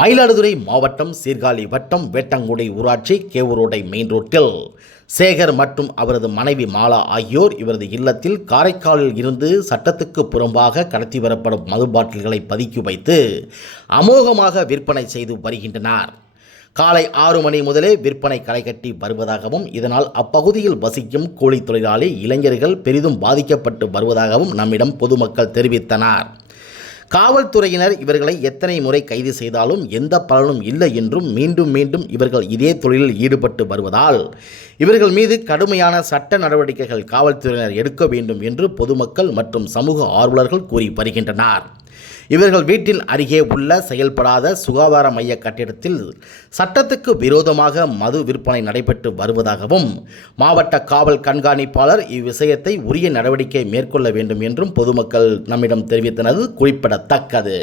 மயிலாடுதுறை மாவட்டம் சீர்காழி வட்டம் வேட்டங்குடி ஊராட்சி கேவூரோடை மெயின் ரோட்டில் சேகர் மற்றும் அவரது மனைவி மாலா ஆகியோர் இவரது இல்லத்தில் காரைக்காலில் இருந்து சட்டத்துக்கு புறம்பாக கடத்தி வரப்படும் மது பாட்டில்களை பதுக்கி வைத்து அமோகமாக விற்பனை செய்து வருகின்றனர். காலை 6 மணி முதலே விற்பனை களைகட்டி வருவதாகவும் இதனால் அப்பகுதியில் வசிக்கும் கூலி தொழிலாளி இளைஞர்கள் பெரிதும் பாதிக்கப்பட்டு வருவதாகவும் நம்மிடம் பொதுமக்கள் தெரிவித்தனர். காவல்துறையினர் இவர்களை எத்தனை முறை கைது செய்தாலும் எந்த பலனும் இல்லை என்றும் மீண்டும் மீண்டும் இவர்கள் இதே தொழிலில் ஈடுபட்டு வருவதால் இவர்கள் மீது கடுமையான சட்ட நடவடிக்கைகள் காவல்துறையினர் எடுக்க வேண்டும் என்று பொதுமக்கள் மற்றும் சமூக ஆர்வலர்கள் கூறி வருகின்றனர். இவர்கள் வீட்டின் அருகே உள்ள செயல்படாத சுகாதார மைய கட்டிடத்தில் சட்டத்துக்கு விரோதமாக மது விற்பனை நடைபெற்று வருவதாகவும் மாவட்ட காவல் கண்காணிப்பாளர் இவ்விஷயத்தை உரிய நடவடிக்கை மேற்கொள்ள வேண்டும் என்றும் பொதுமக்கள் நம்மிடம் தெரிவித்தனது குறிப்பிடத்தக்கது.